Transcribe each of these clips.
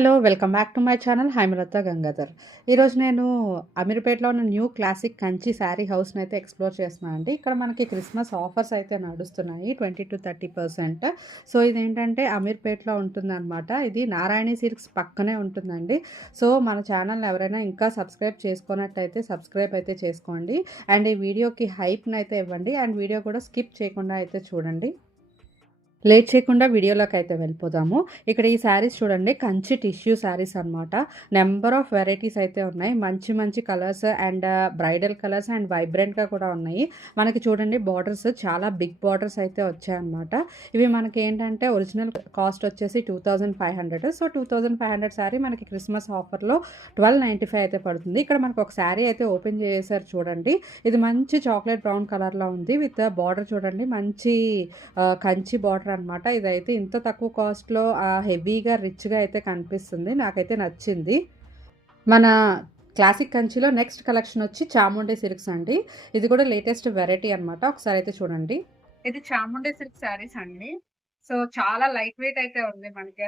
Hello! Welcome back to my channel Hymalatha Gangadhar. ఈరోజు నేను అమీర్పేటలో ఉన్న న్యూ క్లాసిక్ కంచి శారీ హౌస్‌నైతే ఎక్స్‌ప్లోర్ చేస్తున్నానండి. ఇక్కడ మనకి క్రిస్మస్ ఆఫర్స్ అయితే నడుస్తున్నాయి. 20-30%. సో, ఇదేంటంటే అమీర్పేటలో ఉంటుందనమాట. ఇది నారాయణి సిల్క్స్ పక్కనే ఉంటుందండి. సో, మన ఛానల్‌ని ఎవరైనా ఇంకా సబ్స్క్రైబ్ చేసుకోనట్టయితే సబ్స్క్రైబ్ అయితే చేసుకోండి. అండ్ ఈ వీడియోకి హైప్‌నైతే ఇవ్వండి. అండ్ వీడియో కూడా స్కిప్ చేయకుండా అయితే చూడండి. లేట్ చేయకుండా వీడియోలోకైతే వెళ్ళిపోదాము. ఇక్కడ ఈ శారీస్ చూడండి, కంచి టిష్యూ శారీస్ అనమాట. నెంబర్ ఆఫ్ వెరైటీస్ అయితే ఉన్నాయి. మంచి మంచి colours and bridal colours and వైబ్రెంట్‌గా కూడా ఉన్నాయి. మనకి చూడండి బార్డర్స్ చాలా బిగ్ బార్డర్స్ అయితే వచ్చాయన్నమాట. ఇవి మనకేంటంటే ఒరిజినల్ కాస్ట్ వచ్చేసి 2500. సో, 2500 శారీ మనకి క్రిస్మస్ ఆఫర్‌లో 1295 అయితే పడుతుంది. ఇక్కడ మనకు ఒక శారీ అయితే ఓపెన్ చేశారు చూడండి. ఇది మంచి చాక్లెట్ బ్రౌన్ కలర్‌లో ఉంది. విత్ బార్డర్ చూడండి, మంచి కంచి బార్డర్ అనమాట. ఇదైతే ఇంత తక్కువ కాస్ట్‌లో హెవీగా రిచ్‌గా అయితే కనిపిస్తుంది. నాకైతే నచ్చింది. మన క్లాసిక్ కంచిలో నెక్స్ట్ కలెక్షన్ వచ్చి చాముండి సిల్క్స్ అండి. ఇది కూడా లేటెస్ట్ వెరైటీ అనమాట. ఒకసారి అయితే చూడండి. ఇది చాముండి సిల్క్ శారీస్ అండి. సో, చాలా లైట్ వెయిట్ అయితే ఉంది మనకి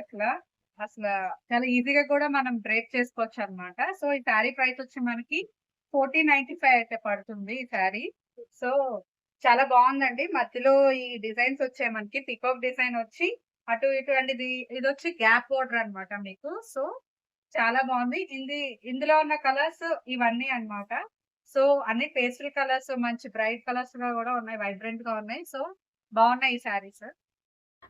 అసల చాలా ఈజీగా కూడా మనం డ్రేప్ చేసుకోవచ్చు అనమాట. సో, ఈ శారీ ప్రైస్ వచ్చి మనకి 1495 అయితే పడుతుంది ఈ శారీ. సో, చాలా బాగుందండి. మధ్యలో ఈ డిజైన్స్ వచ్చాయి మనకి. పీకాక్ డిజైన్ వచ్చి అటు ఇటు అండ్ ఇదొచ్చి గ్యాప్ బోర్డర్ అనమాట మీకు. సో, చాలా బాగుంది. ఇందులో ఉన్న కలర్స్ ఇవన్నీ అన్నమాట. సో, అన్ని పేస్టల్ కలర్స్ మంచి బ్రైట్ కలర్స్ గా కూడా ఉన్నాయి. వైబ్రెంట్ గా ఉన్నాయి. సో, బాగున్నాయి ఈ శారీస్.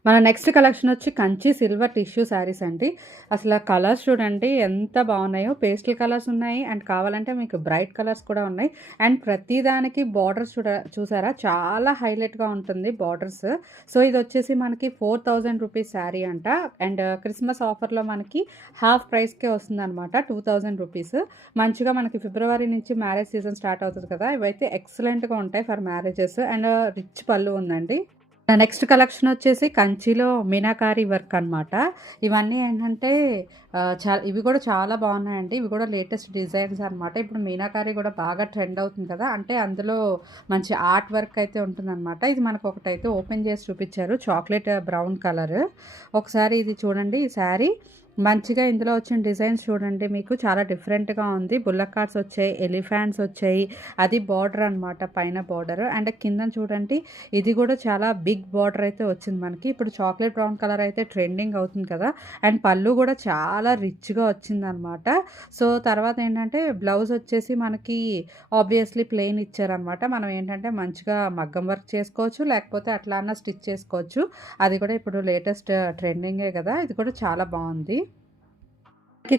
మన నెక్స్ట్ కలెక్షన్ వచ్చి కంచి సిల్వర్ టిష్యూ శారీస్ అండి. అసల కలర్స్ చూడండి ఎంత బాగున్నాయో. పేస్టల్ కలర్స్ ఉన్నాయి అండ్ కావాలంటే మీకు బ్రైట్ కలర్స్ కూడా ఉన్నాయి. అండ్ ప్రతి దానికి బార్డర్స్ చూసారా, చాలా హైలైట్‌గా ఉంటుంది బార్డర్స్. సో, ఇదొచ్చేసి మనకి 4000 రూపీస్ శారీ అంట. అండ్ క్రిస్మస్ ఆఫర్‌లో మనకి హాఫ్ ప్రైస్‌కే వస్తుందనమాట. 2000 రూపీస్. మంచిగా మనకి ఫిబ్రవరి నుంచి మ్యారేజ్ సీజన్ స్టార్ట్ అవుతది కదా! ఇవైతే ఎక్సలెంట్‌గా ఉంటాయి ఫర్ మ్యారేజెస్. అండ్ రిచ్ పళ్ళు ఉందండి. నెక్స్ట్ కలెక్షన్ వచ్చేసి కంచిలో మీనాకారి వర్క్ అనమాట. ఇవన్నీ ఏంటంటే ఇవి కూడా చాలా బాగున్నాయండి. ఇవి కూడా లేటెస్ట్ డిజైన్స్ అనమాట. ఇప్పుడు మీనాకారి కూడా బాగా ట్రెండ్ అవుతుంది కదా! అంటే అందులో మంచి ఆర్ట్ వర్క్ అయితే ఉంటుందన్నమాట. ఇది మనకు ఒకటైతే ఓపెన్ చేసి చూపించారు. Chocolate brown colour. ఒకసారి ఇది చూడండి ఈ శారీ. మంచిగా ఇందులో వచ్చిన డిజైన్స్ చూడండి, మీకు చాలా డిఫరెంట్‌గా ఉంది. బుల్లక్ కార్డ్స్ వచ్చాయి, ఎలిఫాంట్స్ వచ్చాయి. అది బార్డర్ అనమాట, పైన బార్డర్. అండ్ కిందన చూడండి, ఇది కూడా చాలా బిగ్ బార్డర్ అయితే వచ్చింది మనకి. ఇప్పుడు చాక్లెట్ బ్రౌన్ కలర్ అయితే ట్రెండింగ్ అవుతుంది కదా! అండ్ పళ్ళు కూడా చాలా రిచ్‌గా వచ్చిందనమాట. సో, తర్వాత ఏంటంటే బ్లౌజ్ వచ్చేసి మనకి ఆబ్వియస్లీ ప్లెయిన్ ఇచ్చారనమాట. మనం ఏంటంటే మంచిగా మగ్గం వర్క్ చేసుకోవచ్చు, లేకపోతే అట్లా అన్నా స్టిచ్ చేసుకోవచ్చు. అది కూడా ఇప్పుడు లేటెస్ట్ ట్రెండింగే కదా! ఇది కూడా చాలా బాగుంది.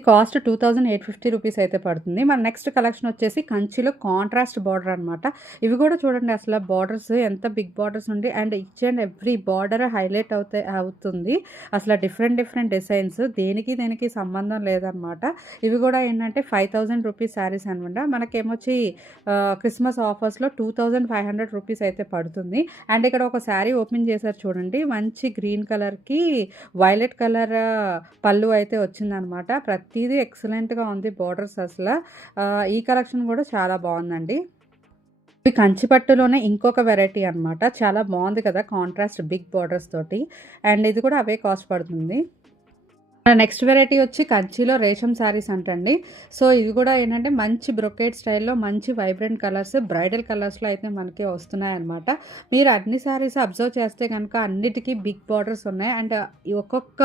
కాస్ట్ 2850 రూపీస్ అయితే పడుతుంది. మన నెక్స్ట్ కలెక్షన్ వచ్చేసి కంచిలో కాంట్రాస్ట్ బార్డర్ అనమాట. ఇవి కూడా చూడండి, అసలు బార్డర్స్ ఎంత బిగ్ బార్డర్స్ ఉండి and each and every border highlight అవుతుంది. అసలు డిఫరెంట్ డిఫరెంట్ డిజైన్స్, దేనికి సంబంధం లేదనమాట. ఇవి కూడా ఏంటంటే 5000 రూపీస్ శారీస్ అనమాట. మనకేమొచ్చి క్రిస్మస్ ఆఫర్స్లో 2500 రూపీస్ అయితే పడుతుంది. అండ్ ఇక్కడ ఒక శారీ ఓపెన్ చేశారు చూడండి, మంచి గ్రీన్ కలర్కి వైలెట్ కలర్ పళ్ళు అయితే వచ్చిందనమాట. ప్రతిదీ ఎక్సలెంట్‌గా ఉంది బార్డర్స్ అసల. ఈ కలెక్షన్ కూడా చాలా బాగుందండి. ఇవి కంచి పట్టులోనే ఇంకొక వెరైటీ అనమాట. చాలా బాగుంది కదా, కాంట్రాస్ట్ బిగ్ బార్డర్స్ తోటి. అండ్ ఇది కూడా అవే కాస్ట్ పడుతుంది. నెక్స్ట్ వెరైటీ వచ్చి కంచిలో రేషం శారీస్ అంటండి. సో, ఇవి కూడా ఏంటంటే మంచి బ్రొకేట్ స్టైల్‌లో మంచి వైబ్రెంట్ కలర్స్, బ్రైడల్ కలర్స్‌లో అయితే మనకి వస్తున్నాయన్నమాట. మీరు అన్ని శారీస్ అబ్జర్వ్ చేస్తే కనుక అన్నిటికీ బిగ్ బార్డర్స్ ఉన్నాయి. అండ్ ఒక్కొక్క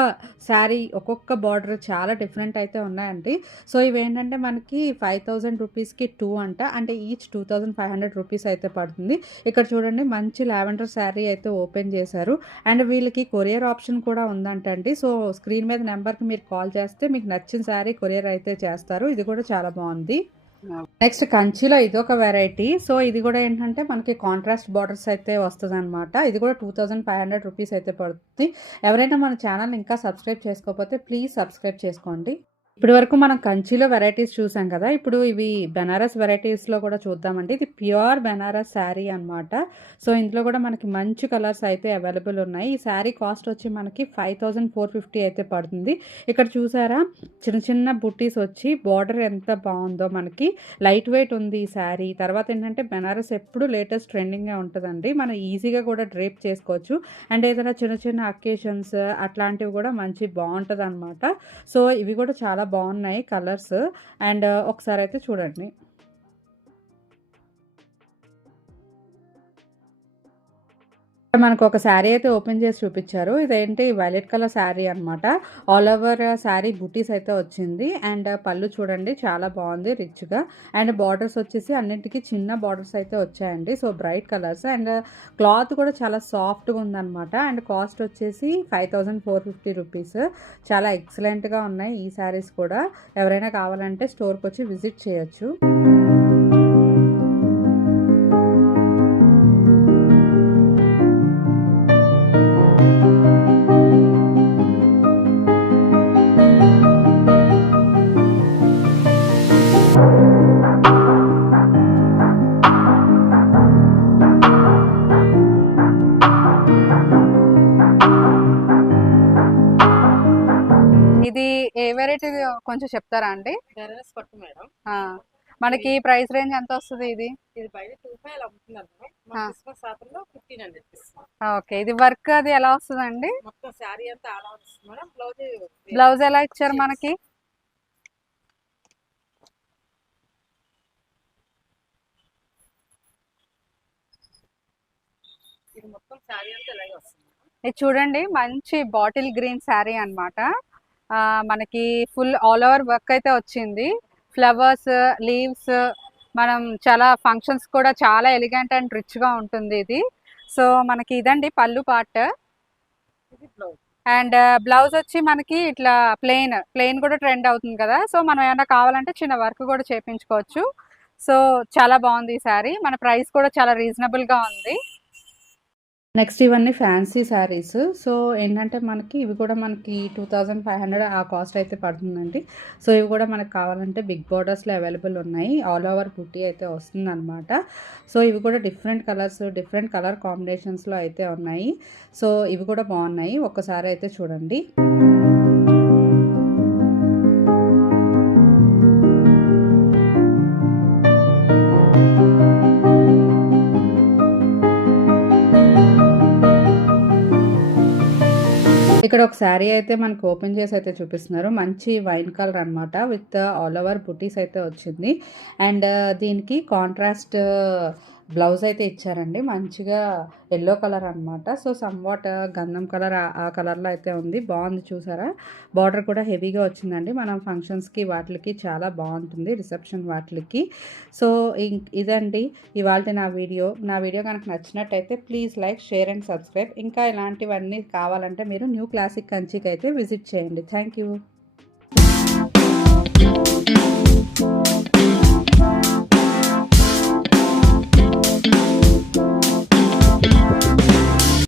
శారీ ఒక్కొక్క బార్డర్ చాలా డిఫరెంట్ అయితే ఉన్నాయండి. సో, ఇవేంటంటే మనకి 5000 రూపీస్‌కి 2 అంట. అంటే ఈచ్ 2500 రూపీస్ అయితే పడుతుంది. ఇక్కడ చూడండి, మంచి లావెండర్ శారీ అయితే ఓపెన్ చేశారు. అండ్ వీళ్ళకి కొరియర్ ఆప్షన్ కూడా ఉందంటండి. సో, స్క్రీన్ మీద నెంబర్‌కి మీరు కాల్ చేస్తే మీకు నచ్చిన శారీ కొరియర్ అయితే చేస్తారు. ఇది కూడా చాలా బాగుంది. నెక్స్ట్ కంచిలో ఇదొక వెరైటీ. సో, ఇది కూడా ఏంటంటే మనకి కాంట్రాస్ట్ బార్డర్స్ అయితే వస్తదనమాట. ఇది కూడా 2500 రూపీస్ అయితే పడుతుంది. ఎవరైనా మన ఛానల్‌ని ఇంకా సబ్స్క్రైబ్ చేసుకోకపోతే ప్లీజ్ సబ్స్క్రైబ్ చేసుకోండి. ఇప్పటి వరకు మనం కంచిలో వెరైటీస్ చూసాం కదా! ఇప్పుడు ఇవి బెనారస్ వెరైటీస్‌లో కూడా చూద్దామండి. ఇది ప్యూర్ బెనారస్ శారీ అనమాట. సో, ఇందులో కూడా మనకి మంచి కలర్స్ అయితే అవైలబుల్ ఉన్నాయి. ఈ శారీ కాస్ట్ వచ్చి మనకి 5450 అయితే పడుతుంది. ఇక్కడ చూసారా? చిన్న చిన్న బుట్టీస్ వచ్చి బార్డర్ ఎంత బావుందో మనకి. లైట్ వెయిట్ ఉంది ఈ శారీ. తర్వాత ఏంటంటే బెనారస్ ఎప్పుడు లేటెస్ట్ ట్రెండింగ్‌గా ఉంటదండి. మనం ఈజీగా కూడా డ్రేప్ చేసుకోవచ్చు. అండ్ ఏదైనా చిన్న చిన్న అకేషన్స్ అట్లాంటివి కూడా మంచి బావుంటదనమాట. సో, ఇవి కూడా చాలా బాగున్నాయి కలర్స్. అండ్ ఒకసారి అయితే చూడండి. మనకు ఒక శారీ అయితే ఓపెన్ చేసి చూపించారు. ఇదేంటి వైలెట్ కలర్ శారీ అనమాట. ఆల్ ఓవర్ శారీ బుటీస్ అయితే వచ్చింది. అండ్ పళ్ళు చూడండి చాలా బాగుంది రిచ్‌గా. అండ్ బార్డర్స్ వచ్చేసి అన్నింటికి చిన్న బార్డర్స్ అయితే వచ్చాయండి. So, bright colours and cloth కూడా చాలా సాఫ్ట్‌గా ఉందనమాట. అండ్ కాస్ట్ వచ్చేసి 5450 రూపీస్. చాలా ఎక్సలెంట్‌గా ఉన్నాయి ఈ శారీస్ కూడా. ఎవరైనా కావాలంటే స్టోర్‌కొచ్చి విజిట్ చేయొచ్చు. ఇది ఏ వెరైటీది కొంచెం చెప్తారా అండి? బెనారస్ పట్టు మేడం. ఆ! మనకి ప్రైస్ రేంజ్ ఎంతొస్తది ఇది? ఇది బయట 25 అమ్ముతున్నారు మేడం. మన ఆ! క్రిస్మస్ ఆఫర్‌లో 1500 ఇస్తున్నాం. ఓకే. ఇది వర్క్ అది ఎలా వస్తదండి? మొత్తం శారీ అంతా ఆల్ ఓవర్ వస్తుంది మేడం. బ్లౌజ్ ఎలా ఇచ్చారు చెక్స్. మనకి? ఇది మొత్తం శారీ అంతా ఇలాగే వస్తుంది. ఇది చూడండి మంచి బాటిల్ గ్రీన్ శారీ అన్నమాట. మనకి ఫుల్ ఆల్ ఓవర్ వర్క్ అయితే వచ్చింది. ఫ్లవర్స్, లీవ్స్ మనం చాలా ఫంక్షన్స్ కూడా చాలా ఎలిగెంట్ అండ్ రిచ్‌గా ఉంటుంది ఇది. సో, మనకి ఇదండి పళ్ళు పార్ట్. ఇది బ్లౌజ్. అండ్ బ్లౌజ్ వచ్చి మనకి ఇట్లా ప్లెయిన్ కూడా ట్రెండ్ అవుతుంది కదా! సో, మనం ఏమన్నా కావాలంటే చిన్న వర్క్ కూడా చేపించుకోవచ్చు. సో, చాలా బాగుంది ఈ శారీ. మన ప్రైస్ కూడా చాలా రీజనబుల్‌గా ఉంది. నెక్స్ట్ ఇవన్నీ ఫ్యాన్సీ శారీస్. సో, ఏంటంటే మనకి ఇవి కూడా మనకి 2500 ఆ కాస్ట్ అయితే పడుతుందండి. సో, ఇవి కూడా మనకు కావాలంటే బిగ్ బార్డర్స్‌లో అవైలబుల్ ఉన్నాయి. ఆల్ ఓవర్ బుట్టి అయితే వస్తుందనమాట. సో, ఇవి కూడా డిఫరెంట్ కలర్స్, డిఫరెంట్ కలర్ కాంబినేషన్స్‌లో అయితే ఉన్నాయి. సో, ఇవి కూడా బాగున్నాయి. ఒక్కసారి అయితే చూడండి. ఇక్కడ ఒక శారీ అయితే మనకు ఓపెన్ చేసి అయితే చూపిస్తున్నారు. మంచి వైన్ కలర్ అనమాట. విత్ ఆల్ ఓవర్ బుటీస్ అయితే వచ్చింది. అండ్ దీనికి కాంట్రాస్ట్ బ్లౌజ్ అయితే ఇచ్చారండి. మంచిగా యెల్లో కలర్ అనమాట. సో, సమ్‌వాట్ గంధం కలర్ ఆ కలర్‌లో అయితే ఉంది. బాగుంది చూసారా? బార్డర్ కూడా హెవీగా వచ్చిందండి. మనం ఫంక్షన్స్‌కి వాటిలకి చాలా బాగుంటుంది. రిసెప్షన్ వాటిలకి. సో, ఇదండి ఇవాల్టి నా వీడియో. నా వీడియో కనుక నచ్చినట్టయితే please like, share and subscribe. ఇంకా ఇలాంటివన్నీ కావాలంటే మీరు న్యూ క్లాసిక్ కంచికి అయితే విజిట్ చేయండి. Thank you.